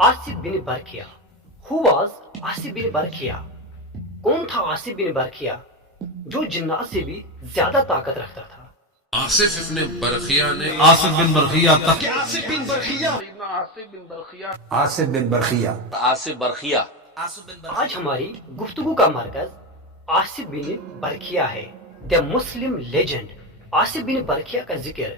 Asif bin बरखिया। Who was Asif बिन बरखिया? कौन था आसिफ बिन बरखिया जो जिन्नात से भी ज्यादा ताकत रखता था? आसिफ इब्न बरखिया ने आसिफ बिन बरखिया तक आसिफ बिन बरखिया आसिफ बिन बरखिया आसिफ बरखिया आज हमारी गुफ्तगू का मरकज आसिफ बिन बरखिया है। द मुस्लिम लेजेंड आसिफ बिन बरखिया का जिक्र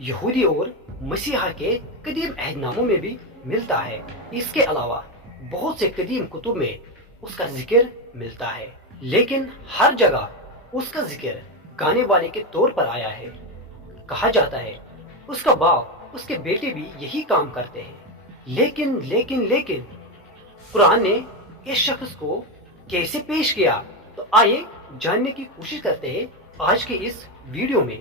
यहूदी और मसीहा के कदीम अहदनामों में भी मिलता है। इसके अलावा बहुत से कदीम कुतुब में उसका जिक्र मिलता है, लेकिन हर जगह उसका जिक्र गाने वाले के तौर पर आया है। कहा जाता है उसका बाप उसके बेटे भी यही काम करते हैं। लेकिन कुरान ने इस शख्स को कैसे पेश किया, तो आइए जानने की कोशिश करते हैं आज के इस वीडियो में।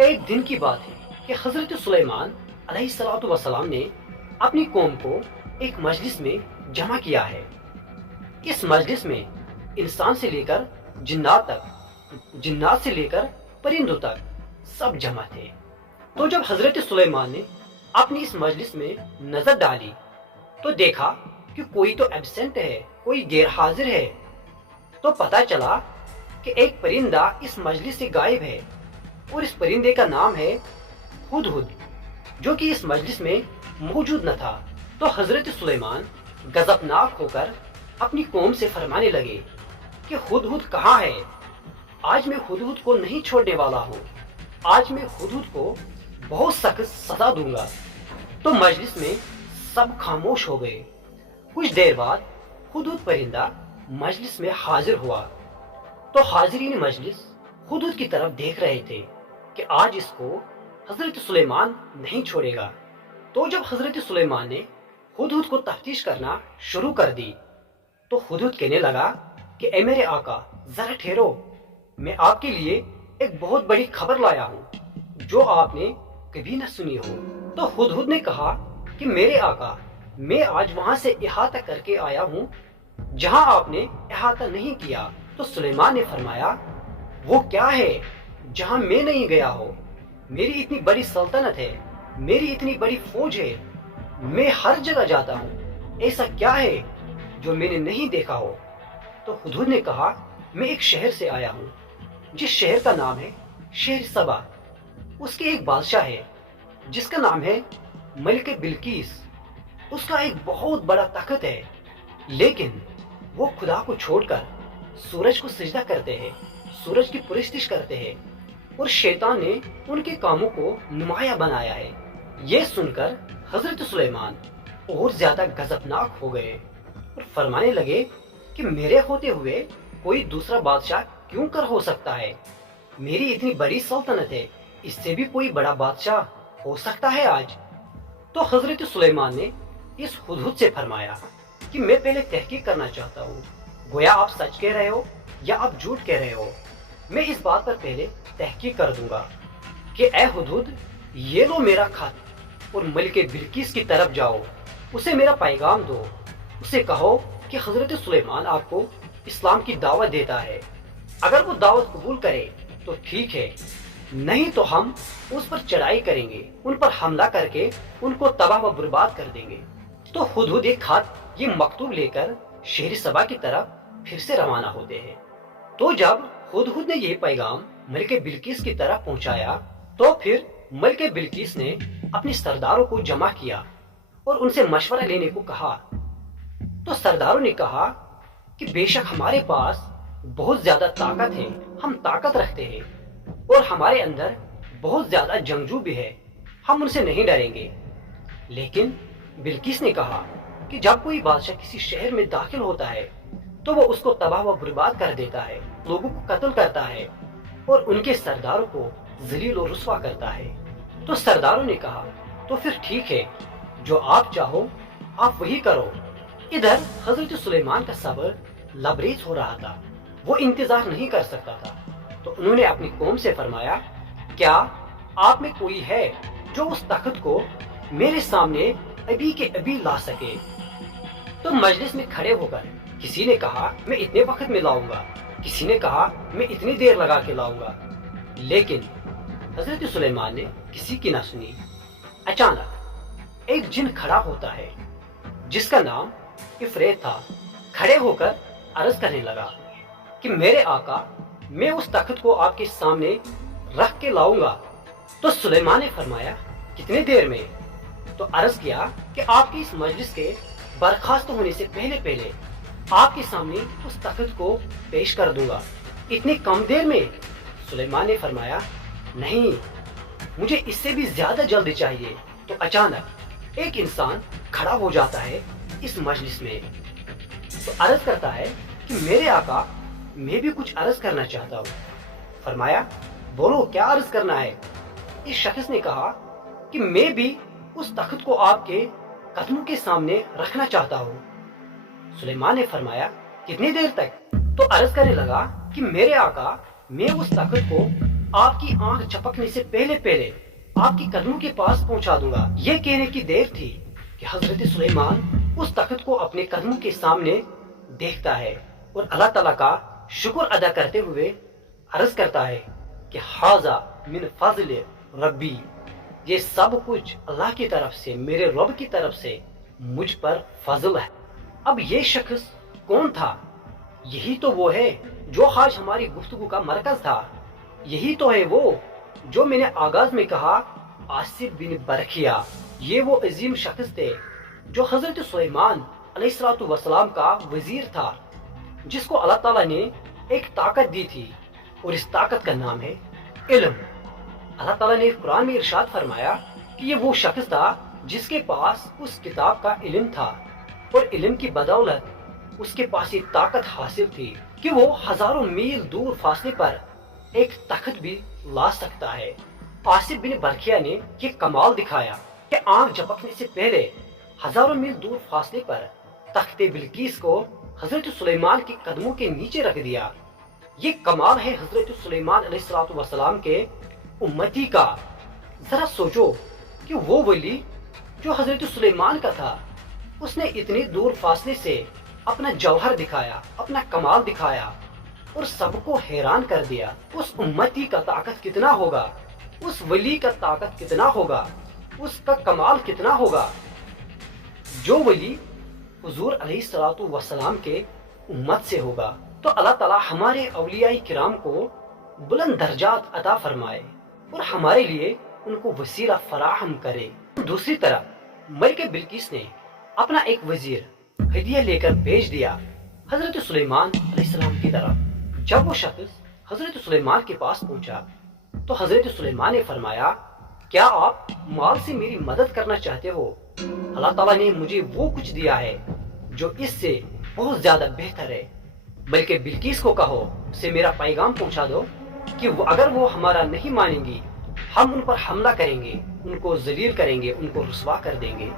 एक दिन की बात है कि हजरत सुलेमान अलैहिस्सलातु वस्सलाम ने अपनी कौम को एक मजलिस में जमा किया है। इस मजलिस में इंसान से लेकर जिन्नात तक, जिन्नात से लेकर परिंदों तक सब जमा थे। तो जब हजरत सुलेमान ने अपनी इस मजलिस में नजर डाली तो देखा कि कोई तो एब्सेंट है, कोई गैर हाजिर है। तो पता चला कि एक परिंदा इस मजलिस से गायब है और इस परिंदे का नाम है हुदहुद, जो कि इस मजलिस में मौजूद न था। तो हजरत सुलेमान गजबनाक होकर अपनी कौम से फरमाने लगे कि हुदहुद कहाँ है? आज मैं हुदहुद को नहीं छोड़ने वाला हूँ। आज मैं हुदहुद को बहुत सख्त सजा दूंगा। तो मजलिस में सब खामोश हो गए। कुछ देर बाद हुदहुद परिंदा मजलिस में हाजिर हुआ। तो हाजिरीन मजलिस हुदहुद की तरफ देख रहे थे कि आज इसको हजरत सुलेमान नहीं छोड़ेगा। तो जब हजरत सुलेमान ने हुदहुद को तफ्तीश करना शुरू कर दी तो हुदहुद कहने लगा कि ए मेरे आका, जरा ठहरो, मैं आपके लिए एक बहुत बड़ी खबर लाया हूँ जो आपने कभी न सुनी हो। तो हुदहुद ने कहा कि मेरे आका, मैं आज वहां से इहाता करके आया हूँ जहां आपने इहाता नहीं किया। तो सुलेमान ने फरमाया, वो क्या है जहां मैं नहीं गया हो? मेरी इतनी बड़ी सल्तनत है, मेरी इतनी बड़ी फौज है, मैं हर जगह जाता हूँ। ऐसा क्या है जो मैंने नहीं देखा हो? तो हुदहुद ने कहा, मैं एक शहर से आया हूँ जिस शहर का नाम है शहर सबा। उसके एक बादशाह है जिसका नाम है मलिक बिल्किस। उसका एक बहुत बड़ा ताकत है, लेकिन वो खुदा को छोड़कर सूरज को सजदा करते हैं, सूरज की पुरस्तिश करते हैं और शैतान ने उनके कामों को नुमाया बनाया है। ये सुनकर हजरत सुलेमान और ज्यादा गजबनाक हो गए और फरमाने लगे कि मेरे होते हुए कोई दूसरा बादशाह क्यों कर हो सकता है? मेरी इतनी बड़ी सल्तनत है, इससे भी कोई बड़ा बादशाह हो सकता है आज? तो हजरत सुलेमान ने इस हुदहुद से फरमाया कि मैं पहले तहकीक करना चाहता हूँ, गोया आप सच कह रहे हो या आप झूठ कह रहे हो। मैं इस बात पर पहले तहकीक कर दूंगा कि ए हुदहुद, ये लो मेरा खत और मलिक बिल्किस की तरफ जाओ, उसे मेरा पैगाम दो। उसे कहो कि हजरत सुलेमान आपको इस्लाम की दावत देता है। अगर वो दावत कबूल करे तो ठीक है, नहीं तो हम उस पर चढ़ाई करेंगे, उन पर हमला करके उनको तबाह व बर्बाद कर देंगे। तो हुदहुद एक खत, ये मकतूब लेकर शहर सबा की तरफ फिर से रवाना होते हैं। तो जब हुदहुद ने ये पैगाम मलिक बिल्किस की तरफ पहुंचाया तो फिर मलिक बिल्किस ने अपने सरदारों को जमा किया और उनसे मशवरा लेने को कहा। तो सरदारों ने कहा कि बेशक हमारे पास बहुत ज्यादा ताकत है, हम ताकत रखते हैं और हमारे अंदर बहुत ज्यादा जंगजू भी है, हम उनसे नहीं डरेंगे। लेकिन बिल्किस ने कहा कि जब कोई बादशाह किसी शहर में दाखिल होता है तो वो उसको तबाह व बर्बाद कर देता है, लोगों को कत्ल करता है और उनके सरदारों को जलील और रुस्वा करता है। तो सरदारों ने कहा, तो फिर ठीक है, जो आप चाहो आप वही करो। इधर हजरत सुलेमान का सब्र लबरेज हो रहा था, वो इंतजार नहीं कर सकता था। तो उन्होंने अपनी कौम से फरमाया, क्या आप में कोई है जो उस ताकत को मेरे सामने अभी के अभी ला सके? तो मजलिस में खड़े होकर किसी ने कहा, मैं इतने वक्त में लाऊंगा, किसी ने कहा मैं इतनी देर लगा के लाऊंगा। लेकिन حضرت سلیمان نے کسی کی نہ سنی۔ اچانک ایک جن کھڑا ہوتا ہے جس کا نام افریت تھا، کھڑے ہو کر عرض کرنے لگا کہ میرے آقا، میں اس تخت کو آپ کے سامنے رکھ کے لاؤں گا۔ تو سلیمان نے فرمایا کتنے دیر میں؟ تو عرض کیا کہ آپ کی اس مجلس کے برخاست ہونے سے پہلے پہلے آپ کے سامنے اس تخت کو پیش کر دوں گا۔ اتنی کم دیر میں؟ سلیمان نے فرمایا نہیں، مجھے اس سے بھی زیادہ جلدی چاہیے۔ تو اچانک ایک انسان کھڑا ہو جاتا ہے اس مجلس میں، تو عرض کرتا ہے کہ میرے آقا، میں بھی کچھ عرض کرنا چاہتا ہوں۔ فرمایا بولو کیا عرض کرنا ہے؟ اس شخص نے کہا کہ میں بھی اس تخت کو آپ کے قدموں کے سامنے رکھنا چاہتا ہوں۔ سلیمان نے فرمایا کتنی دیر تک؟ تو عرض کرنے لگا کہ میرے آقا، میں اس تخت کو آپ کی آنکھ چپکنے سے پہلے پہلے آپ کی قدموں کے پاس پہنچا دوں گا۔ یہ کہنے کی دیر تھی کہ حضرت سلیمان اس تخت کو اپنے قدموں کے سامنے دیکھتا ہے اور اللہ تعالیٰ کا شکر ادا کرتے ہوئے عرض کرتا ہے کہ ھذا من فضل ربی، یہ سب کچھ اللہ کی طرف سے، میرے رب کی طرف سے مجھ پر فضل ہے۔ اب یہ شخص کون تھا؟ یہی تو وہ ہے جو آج ہماری گفتگو کا مرکز تھا۔ یہی تو ہے وہ جو میں نے آغاز میں کہا، آصف بن برخیا۔ یہ وہ عظیم شخص تھے جو حضرت سلیمان علیہ السلام کا وزیر تھا، جس کو اللہ تعالیٰ نے ایک طاقت دی تھی، اور اس طاقت کا نام ہے علم۔ اللہ تعالیٰ نے قرآن میں ارشاد فرمایا کہ یہ وہ شخص تھا جس کے پاس اس کتاب کا علم تھا، اور علم کی بدولت اس کے پاس یہ طاقت حاصل تھی کہ وہ ہزاروں میل دور فاصلے پر ایک تخت بھی لا سکتا ہے۔ آصف بن برخیا نے یہ کمال دکھایا کہ آنکھ جھپکنے سے پہلے ہزاروں میل دور فاصلے پر تخت بلقیس کو حضرت سلیمان کے قدموں کے نیچے رکھ دیا۔ یہ کمال ہے حضرت سلیمان علیہ السلام کے امتی کا۔ ذرا سوچو کہ وہ ولی جو حضرت سلیمان کا تھا، اس نے اتنی دور فاصلے سے اپنا جوہر دکھایا، اپنا کمال دکھایا اور سب کو حیران کر دیا۔ اس امتی کا طاقت کتنا ہوگا، اس ولی کا طاقت کتنا ہوگا، اس کا کمال کتنا ہوگا جو ولی حضور علیہ السلام کے امت سے ہوگا۔ تو اللہ تعالی ہمارے اولیاء کرام کو بلند درجات عطا فرمائے اور ہمارے لیے ان کو وسیلہ فراہم کرے۔ دوسری طرف ملکہ بلقیس نے اپنا ایک وزیر ہدیہ لے کر بھیج دیا حضرت سلیمان علیہ السلام کی طرف۔ جب وہ شخص حضرت سلیمان کے پاس پہنچا تو حضرت سلیمان نے فرمایا کیا آپ مال سے میری مدد کرنا چاہتے ہو؟ اللہ تعالیٰ نے مجھے وہ کچھ دیا ہے جو اس سے بہت زیادہ بہتر ہے۔ بلکہ بلقیس کو کہو، اسے میرا پیغام پہنچا دو کہ اگر وہ ہمارا نہیں مانیں گی، ہم ان پر حملہ کریں گے، ان کو ذلیل کریں گے، ان کو رسوا کر دیں گے۔